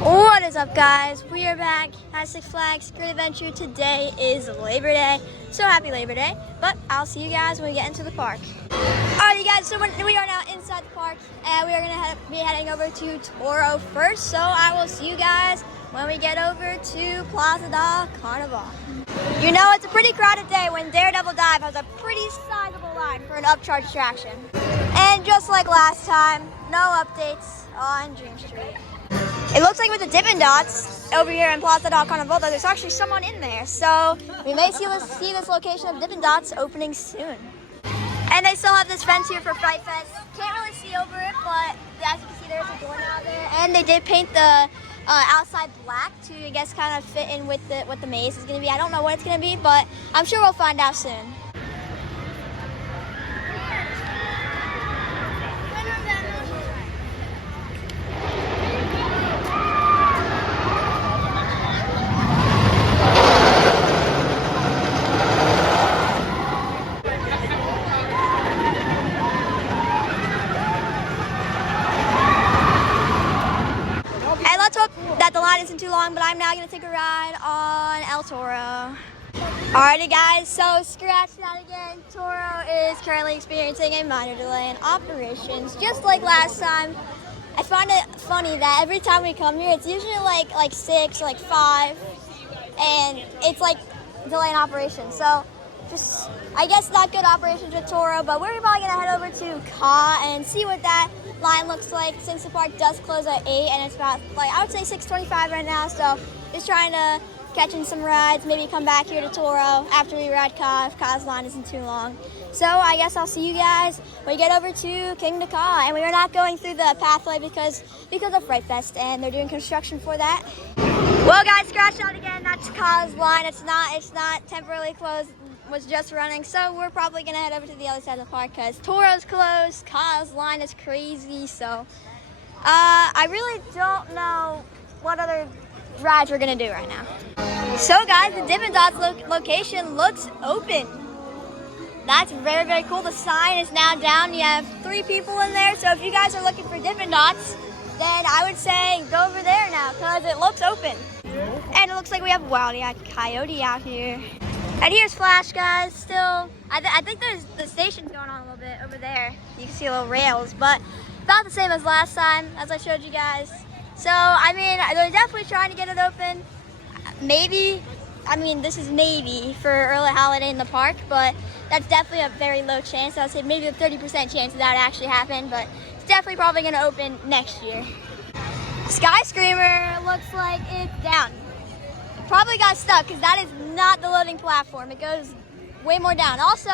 What is up, guys? We are back at Six Flags Great Adventure. Today is Labor Day, so happy Labor Day. But I'll see you guys when we get into the park. Alrighty, guys, so we are now inside the park, and we are going to be heading over to Toro first. So I will see you guys when we get over to Plaza del Carnaval. You know, it's a pretty crowded day when Daredevil Dive has a pretty sizable line for an upcharge attraction. And just like last time, no updates on Dream Street. It looks like with the Dippin' Dots over here in Plaza del Carnaval, there's actually someone in there. So we may see this location of Dippin' Dots opening soon. And they still have this fence here for Fright Fest. Can't really see over it, but as you can see, there's a door out there. And they did paint the outside black to, I guess, kind of fit in with what the maze is going to be. I don't know what it's going to be, but I'm sure we'll find out soon. That the line isn't too long, but I'm now going to take a ride on El Toro. Alrighty, guys, so scratch that again. Toro is currently experiencing a minor delay in operations, just like last time. I find it funny that every time we come here, it's usually like 6 or like 5, and it's like delay in operations. So just, I guess, not good operations with Toro, but we're probably going to head over to Ka and see what that line looks like, since the park does close at 8 and it's about, like, I would say 6:25 right now. So just trying to catch in some rides, maybe come back here to Toro after we ride Ka if Ka's line isn't too long. So I guess I'll see you guys when we get over to Kingda Ka. And we are not going through the pathway because of Fright Fest, and they're doing construction for that. Well, guys, scratch out again. That's Ka's line. It's not temporarily closed. Was just running, so we're probably gonna head over to the other side of the park because Toro's closed. Ka's line is crazy, so I really don't know what other rides we're gonna do right now. So, guys, the Dippin' Dots location looks open. That's very, very cool. The sign is now down. You have 3 people in there, so if you guys are looking for Dippin' Dots, then I would say go over there now because it looks open. And it looks like we have Wild Coyote out here. And here's Flash, guys. Still, I think there's the station's going on a little bit over there. You can see little rails, but about the same as last time, as I showed you guys. So, I mean, they're definitely trying to get it open. Maybe, I mean, this is maybe for early holiday in the park, but that's definitely a very low chance. I'll say maybe a 30% chance of that actually happen, but it's definitely probably going to open next year. Sky Screamer looks like it's down. Probably got stuck because that is not the loading platform. It goes way more down. Also,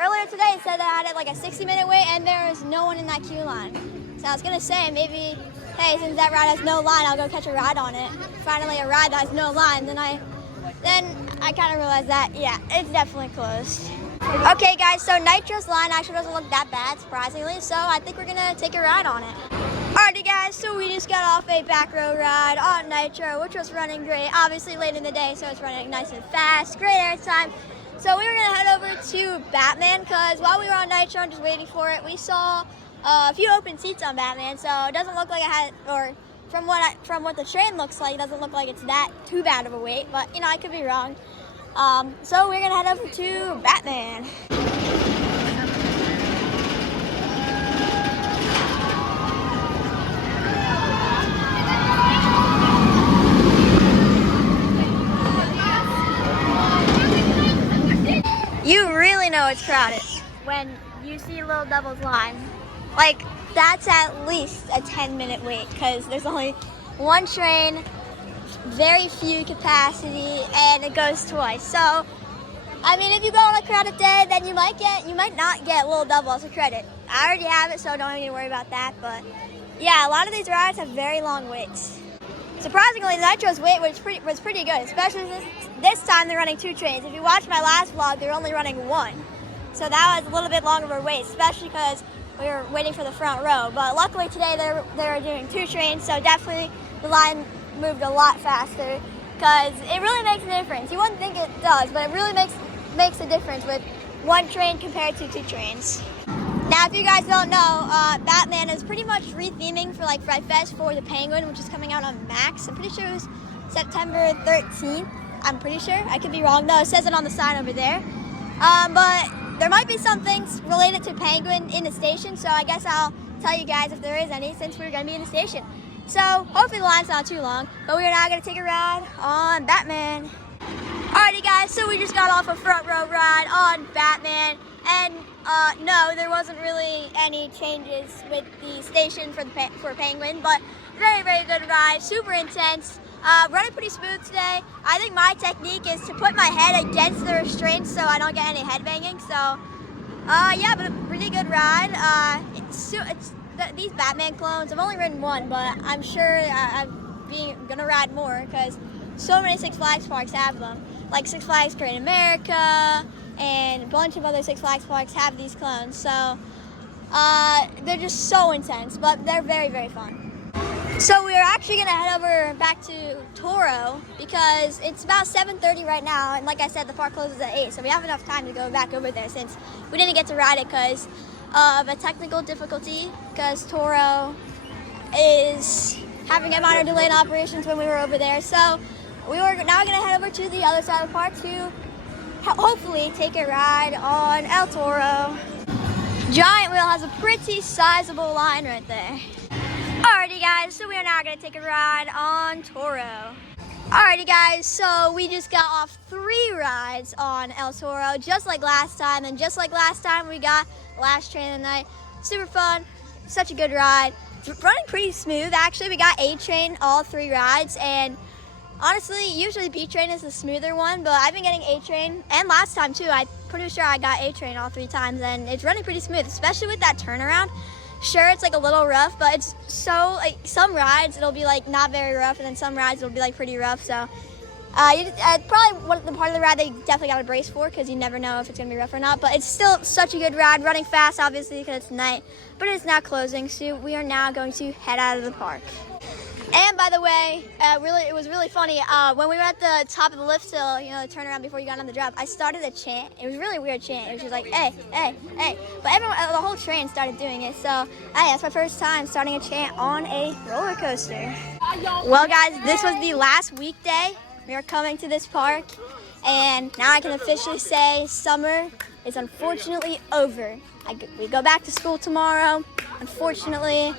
earlier today it said that I had like a 60-minute wait and there is no one in that queue line. So I was going to say maybe, hey, since that ride has no line, I'll go catch a ride on it. Finally a ride that has no line. Then I kind of realized that, yeah, it's definitely closed. Okay, guys, so Nitro's line actually doesn't look that bad, surprisingly. So I think we're going to take a ride on it. Alrighty, guys, so we just got off a back row ride on Nitro, which was running great. Obviously late in the day, so it's running nice and fast. Great air time. So we were going to head over to Batman because while we were on Nitro and just waiting for it, we saw a few open seats on Batman. So it doesn't look like it had, or from what the train looks like, it doesn't look like it's that too bad of a wait. But, you know, I could be wrong. So we're going to head over to Batman. You really know it's crowded when you see Little Devil's line. Like, that's at least a 10-minute wait because there's only one train, very few capacity, and it goes twice. So, I mean, if you go on a crowded day, then you might not get Little Devil as a credit. I already have it, so don't even worry about that. But yeah, a lot of these rides have very long waits. Surprisingly, Nitro's wait was pretty good, especially this time they're running 2 trains. If you watched my last vlog, they're only running 1. So that was a little bit longer of a wait, especially because we were waiting for the front row. But luckily today they're doing 2 trains, so definitely the line moved a lot faster because it really makes a difference. You wouldn't think it does, but it really makes a difference with 1 train compared to 2 trains. Now, if you guys don't know, Batman is pretty much re-theming for like Fright Fest for the Penguin, which is coming out on Max. I'm pretty sure it was September 13th. I'm pretty sure. I could be wrong though. It says it on the sign over there. But there might be some things related to Penguin in the station, so I guess I'll tell you guys if there is any, since we're going to be in the station. So hopefully the line's not too long, but we are now going to take a ride on Batman. Alrighty guys, so we just got off a front row ride on Batman, and no, there wasn't really any changes with the station for Penguin, but very, very good ride, super intense, running pretty smooth today. I think my technique is to put my head against the restraints so I don't get any head banging, so yeah, but a pretty good ride. These Batman clones, I've only ridden one, but I'm sure I'm gonna ride more because so many Six Flags parks have them. Like Six Flags Great America and a bunch of other Six Flags parks have these clones. So they're just so intense, but they're very, very fun. So we are actually gonna head over back to Toro because it's about 7:30 right now, and like I said, the park closes at 8, so we have enough time to go back over there since we didn't get to ride it because of a technical difficulty, because Toro is having a minor delay in operations when we were over there. So we were now going to head over to the other side of the park to hopefully take a ride on El Toro. Giant Wheel has a pretty sizable line right there. Alrighty guys, so we are now going to take a ride on Toro. Alrighty guys, so we just got off 3 rides on El Toro, just like last time, and just like last time we got last train of the night. Super fun, such a good ride. Running pretty smooth actually. We got A train all 3 rides, and honestly, usually B train is the smoother one, but I've been getting A train, and last time too. I'm pretty sure I got A train all 3 times, and it's running pretty smooth, especially with that turnaround. Sure, it's like a little rough, but it's so, like, some rides it'll be like not very rough, and then some rides it'll be like pretty rough. So probably the part of the ride that you definitely got to brace for, because you never know if it's gonna be rough or not. But it's still such a good ride, running fast obviously because it's night, but it's now closing, so we are now going to head out of the park. And by the way, it was really funny. When we were at the top of the lift hill, you know, the turnaround before you got on the drop, I started a chant. It was a really weird chant. It was just like, hey, hey, hey. But everyone, the whole train started doing it. So, hey, that's my first time starting a chant on a roller coaster. Well, guys, this was the last weekday we are coming to this park. And now I can officially say summer is unfortunately over. We go back to school tomorrow, unfortunately,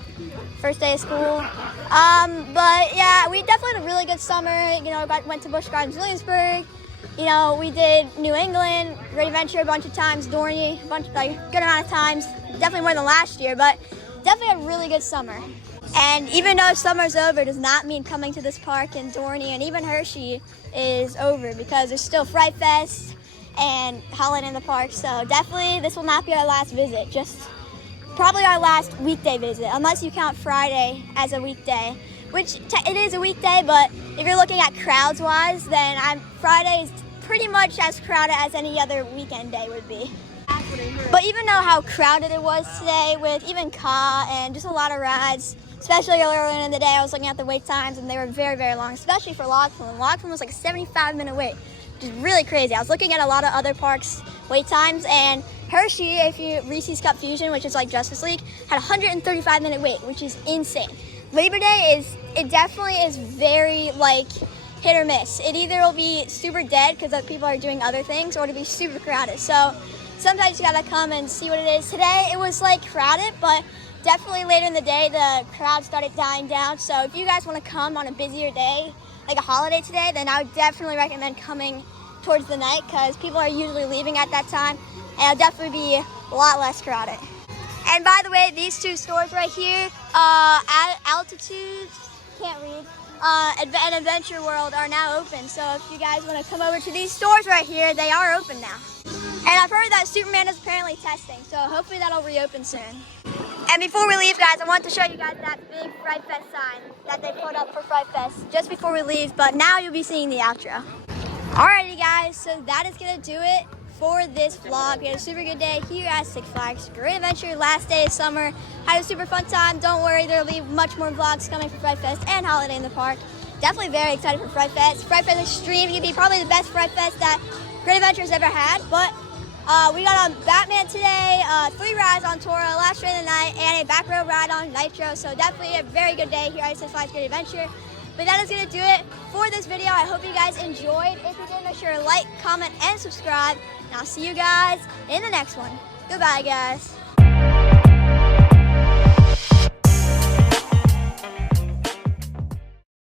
first day of school. But yeah, we definitely had a really good summer. You know, went to Busch Gardens, Williamsburg. You know, we did New England, Great Adventure a bunch of times, Dorney, like good amount of times. Definitely more than last year, but definitely had a really good summer. And even though summer's over, does not mean coming to this park in Dorney and even Hershey is over, because there's still Fright Fest and Holiday in the Park. So definitely this will not be our last visit, just probably our last weekday visit, unless you count Friday as a weekday, which it is a weekday, but if you're looking at crowds wise, then Friday is pretty much as crowded as any other weekend day would be. But even though how crowded it was today with even Ka and just a lot of rides, especially earlier in the day, I was looking at the wait times and they were very, very long, especially for Log Flume. Log Flume was like a 75-minute wait, which is really crazy. I was looking at a lot of other parks' wait times, and Hershey, Reese's Cup Fusion, which is like Justice League, had a 135-minute wait, which is insane. Labor Day it definitely is very like hit or miss. It either will be super dead because people are doing other things, or it'll be super crowded. So sometimes you gotta come and see what it is. Today it was like crowded, but definitely later in the day the crowd started dying down. So if you guys want to come on a busier day, like a holiday today, then I would definitely recommend coming towards the night, because people are usually leaving at that time, and it'll definitely be a lot less crowded. And by the way, these 2 stores right here, Altitude, can't read, and Adventure World are now open. So if you guys want to come over to these stores right here, they are open now. And I've heard that Superman is apparently testing, so hopefully that'll reopen soon. And before we leave, guys, I want to show you guys that big Fright Fest sign that they put up for Fright Fest just before we leave, but now you'll be seeing the outro. Alrighty guys, so that is gonna do it for this vlog. We had a super good day here at Six Flags Great Adventure, last day of summer. Had a super fun time. Don't worry, there'll be much more vlogs coming for Fright Fest and Holiday in the Park. Definitely very excited for Fright Fest. Fright Fest Extreme could be probably the best Fright Fest that Great Adventure's ever had, but We got on Batman today, 3 rides on Toro, last train of the night, and a back row ride on Nitro. So definitely a very good day here at SF5's Great Adventure. But that is going to do it for this video. I hope you guys enjoyed. If you did, make sure to like, comment, and subscribe. And I'll see you guys in the next one. Goodbye, guys.